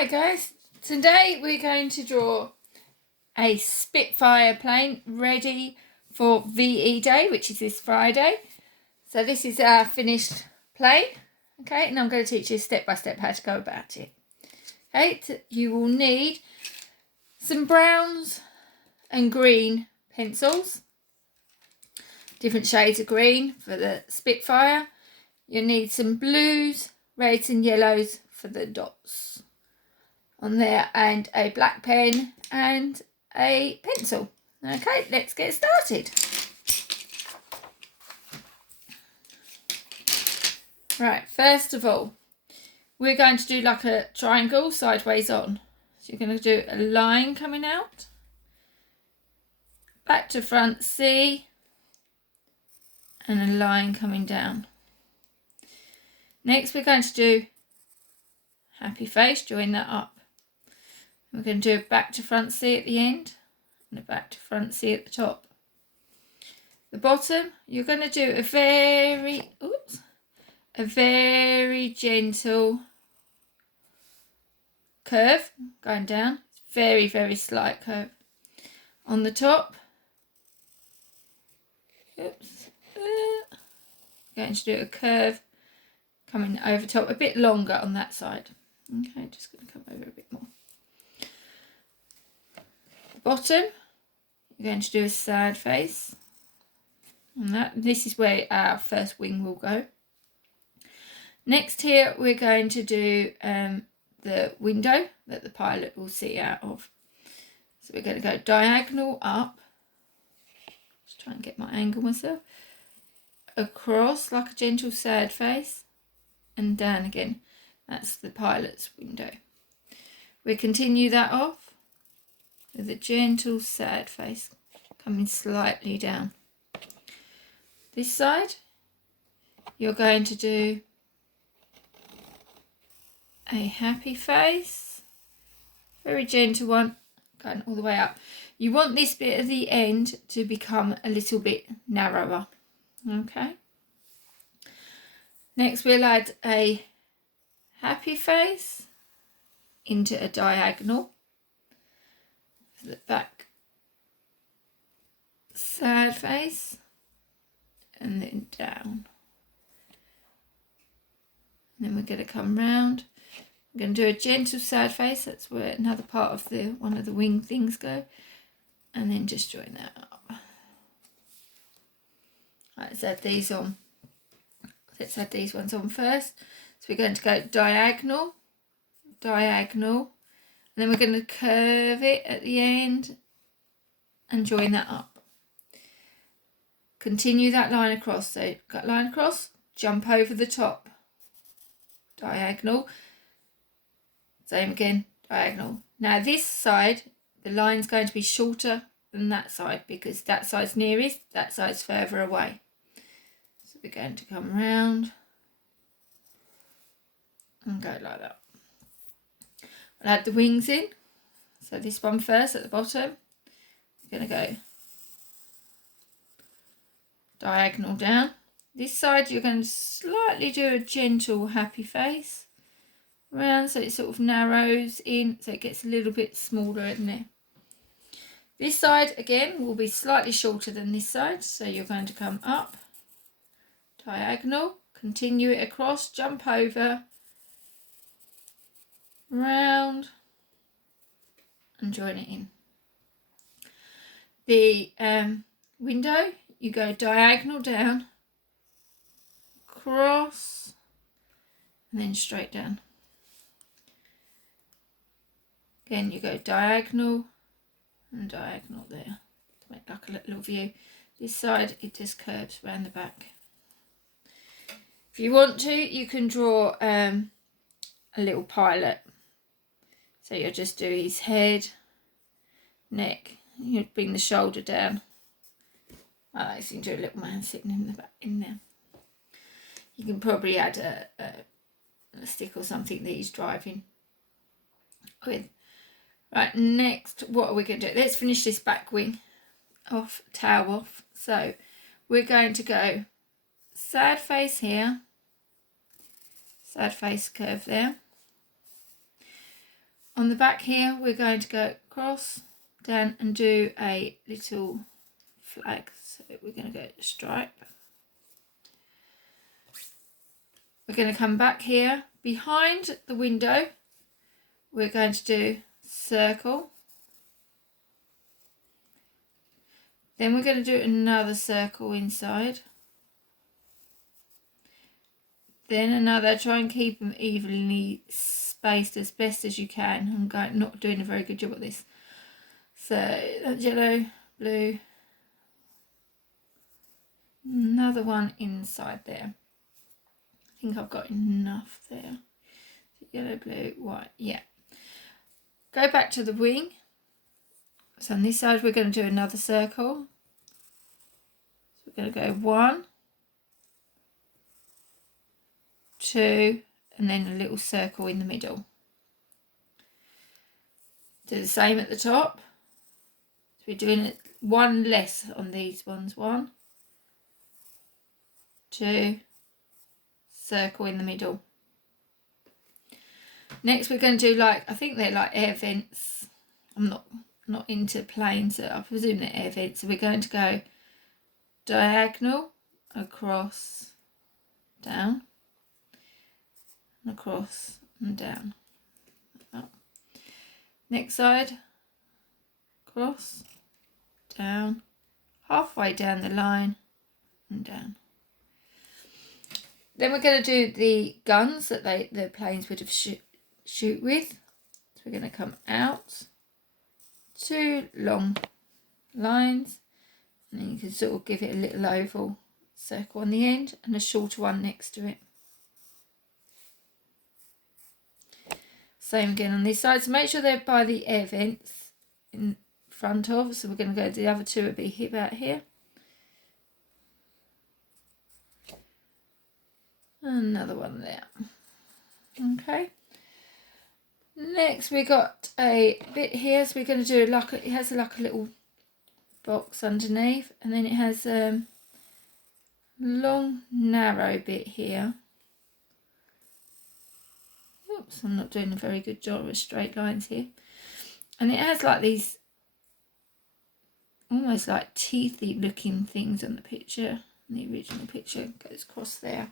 Hi guys, today we're going to draw a Spitfire plane ready for VE Day, which is this Friday. So this is our finished plane, okay, and I'm going to teach you step by step how to go about it. Okay, you will need some browns and green pencils, different shades of green for the Spitfire. You'll need some blues, reds and yellows for the dots on there, and a black pen and a pencil. Okay, let's get started. Right, first of all, we're going to do like a triangle sideways on. So you're going to do a line coming out, back to front C, and a line coming down. Next we're going to do happy face, join that up. We're going to do a back to front C at the end and a back to front C at the top. The bottom, you're going to do a very gentle curve going down. Very, very slight curve. On the top, going to do a curve coming over top, a bit longer on that side. Okay, just going to come over a bit more. Bottom, you're going to do a sad face, and this is where our first wing will go. Next here we're going to do the window that the pilot will see out of. So we're going to go diagonal up, just try and get my angle myself, across like a gentle sad face, and down again. That's the pilot's window. We continue that off with a gentle sad face coming slightly down. This side, you're going to do a happy face, very gentle one, going all the way up. You want this bit at the end to become a little bit narrower. Okay. Next we'll add a happy face into a diagonal. The back sad face and then down, and then we're going to come round. We're going to do a gentle sad face, that's where another part of one of the wing things go, and then just join that up. Right, let's add these on. Let's add these ones on first. So we're going to go diagonal, diagonal, and then we're going to curve it at the end and join that up. Continue that line across. So cut line across, jump over the top, diagonal, same again, diagonal. Now this side, the line's going to be shorter than that side because that side's nearest, that side's further away. So we're going to come round and go like that. I'll add the wings in. So this one first at the bottom. We're going to go diagonal down. This side you're going to slightly do a gentle happy face around, so it sort of narrows in, so it gets a little bit smaller in there. This side again will be slightly shorter than this side, so you're going to come up, diagonal, continue it across, jump over, round, and join it in. The window, you go diagonal down, cross, and then straight down. Again, you go diagonal and diagonal there to make like a little view. This side, it just curves around the back. If you want to, you can draw a little pilot. So you'll just do his head, neck, you bring the shoulder down. I like to do a little man sitting in the back in there. You can probably add a stick or something that he's driving with. Right, next, what are we going to do? Let's finish this back wing off, tail off. So we're going to go sad face here, sad face curve there. on the back here, we're going to go across, down and do a little flag. So we're going to go stripe. We're going to come back here behind the window. We're going to do circle. Then we're going to do another circle inside. Then another, try and keep them evenly spaced as best as you can. I'm not doing a very good job at this. So that's yellow, blue, another one inside there. I think I've got enough there. Yellow, blue, white, yeah. Go back to the wing. So on this side we're going to do another circle. So we're going to go 1, 2, and then a little circle in the middle. Do the same at the top. So we're doing it one less on these ones. 1, 2, circle in the middle. Next we're going to do, like, I think they're like air vents. I'm not into planes, so I presume they're air vents. So we're going to go diagonal, across, down, and across and down. Up. Next side, across, down, halfway down the line and down. Then we're going to do the guns that the planes would have shoot with. So we're going to come out, 2 long lines, and then you can sort of give it a little oval circle on the end and a shorter one next to it. Same again on this side. So make sure they're by the air vents in front of. So we're going to go, the other two will be about here. Another one there. Okay. Next we got a bit here. So we're going to do it has like a little box underneath, and then it has a long narrow bit here. Oops, I'm not doing a very good job with straight lines here. And it has like these almost like teethy looking things on the picture. And the original picture goes across there.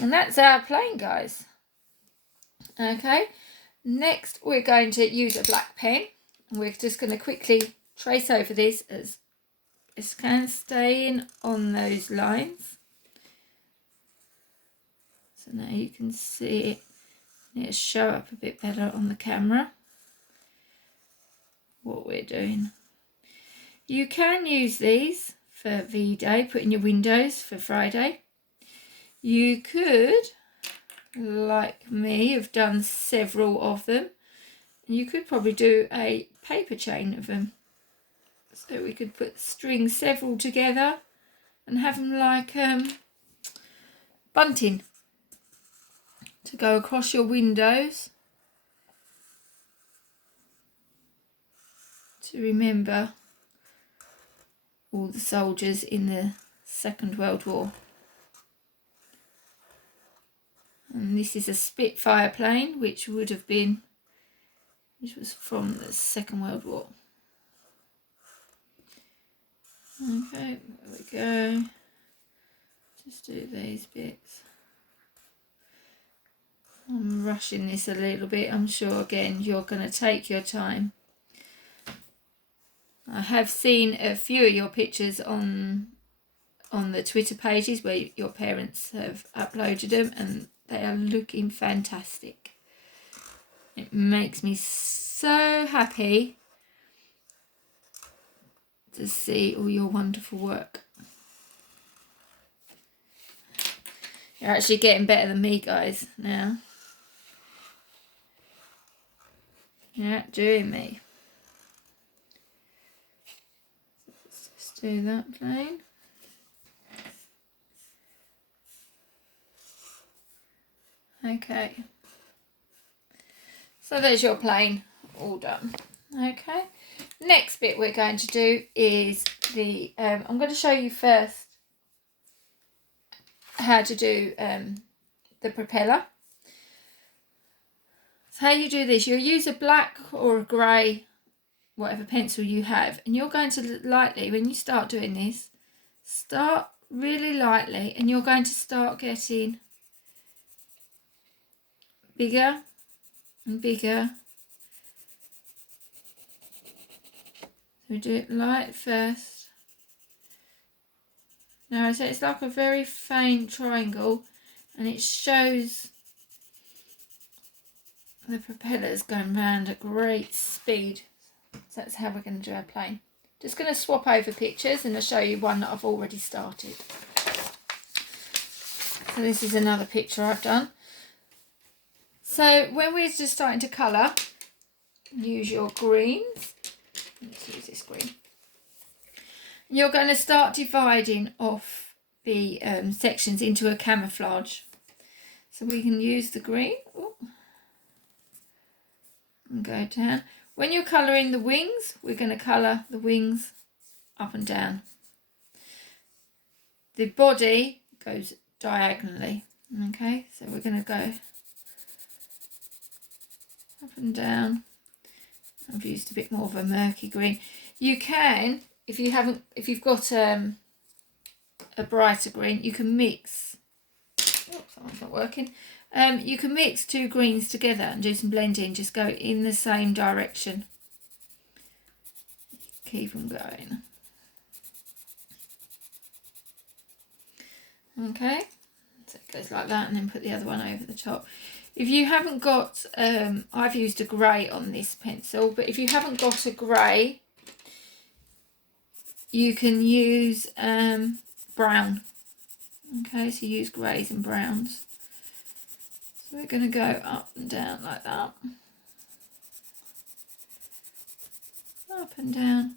And that's our plane, guys. Okay, next we're going to use a black pen. And we're just going to quickly trace over this as it can, staying on those lines. So now you can see it. It'll show up a bit better on the camera what we're doing. You can use these for V-Day, put in your windows for Friday. You could, like me, have done several of them. You could probably do a paper chain of them. So we could put string several together and have them like bunting to go across your windows to remember all the soldiers in the Second World War. And this is a Spitfire plane, which was from the Second World War. Okay, there we go. Just do these bits. I'm rushing this a little bit. I'm sure, again, you're going to take your time. I have seen a few of your pictures on the Twitter pages where your parents have uploaded them, and they are looking fantastic. It makes me so happy to see all your wonderful work. You're actually getting better than me, guys, now. You're outdoing me. Let's just do that plane. Okay. So there's your plane all done. Okay. Next bit we're going to do is the, I'm going to show you first how to do the propeller. So how you do this, you'll use a black or a grey, whatever pencil you have, and you're going to lightly, when you start doing this, start really lightly, and you're going to start getting bigger and bigger. So we do it light first. Now, so it's like a very faint triangle, and it shows the propellers going round at great speed. So that's how we're going to do our plane. Just going to swap over pictures, and I'll show you one that I've already started. So this is another picture I've done. So when we're just starting to colour, use your greens. Let's use this green. You're going to start dividing off the sections into a camouflage. So we can use the green. Ooh. And go down. When you're colouring the wings, we're going to colour the wings up and down. The body goes diagonally. Okay, so we're going to go up and down. I've used a bit more of a murky green. You can, if you've got a brighter green, you can mix. Oops, that one's not working. You can mix two greens together and do some blending. Just go in the same direction. Keep them going. Okay, so it goes like that, and then put the other one over the top. If you haven't got, I've used a grey on this pencil, but if you haven't got a grey, you can use brown. Okay, so use greys and browns. So we're going to go up and down like that. Up and down.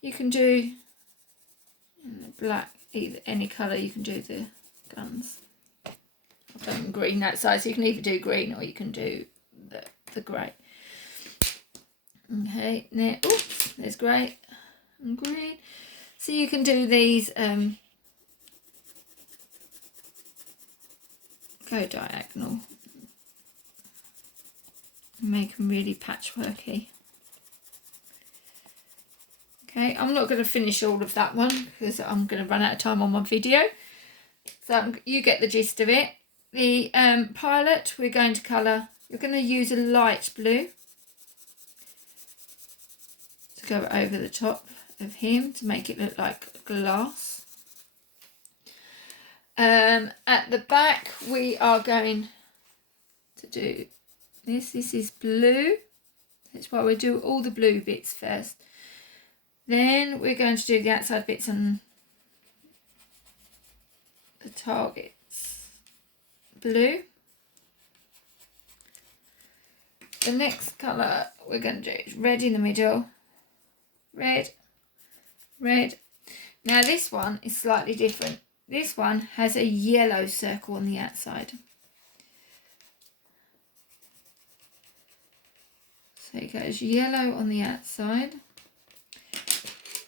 You can do in the black, either any colour. You can do the guns. I've done green that side, so you can either do green or you can do the grey. Okay, now, oops, there's grey and green. So you can do these, go diagonal. Make them really patchworky. Okay, I'm not going to finish all of that one because I'm going to run out of time on my video. So you get the gist of it. The pilot, we're going to colour, you're going to use a light blue to go over the top of him to make it look like glass. At the back, we are going to do this. This is blue. That's why we do all the blue bits first. Then we're going to do the outside bits on the targets. Blue. The next colour we're going to do is red in the middle. Red. Red. Now this one is slightly different. This one has a yellow circle on the outside. So it goes yellow on the outside.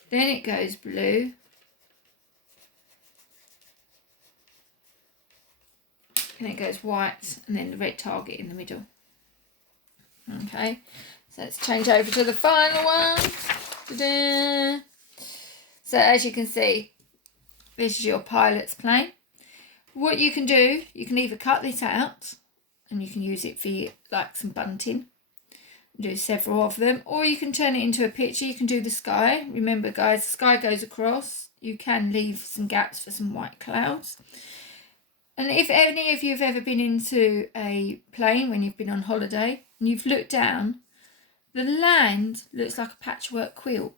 Then it goes blue. And it goes white, and then the red target in the middle. Okay, so let's change over to the final one. Ta-da! So as you can see, this is your pilot's plane. What you can do, you can either cut this out, and you can use it for like some bunting. Do several of them, or you can turn it into a picture. You can do the sky. Remember guys, the sky goes across. You can leave some gaps for some white clouds. And if any of you have ever been into a plane when you've been on holiday and you've looked down, the land looks like a patchwork quilt.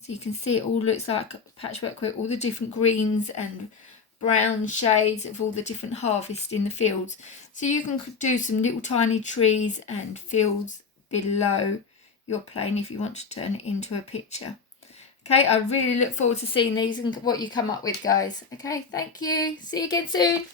So you can see it all looks like a patchwork quilt, all the different greens and brown shades of all the different harvests in the fields. So you can do some little tiny trees and fields below your plane if you want to turn it into a picture. Okay, I really look forward to seeing these and what you come up with, guys. Okay, thank you. See you again soon.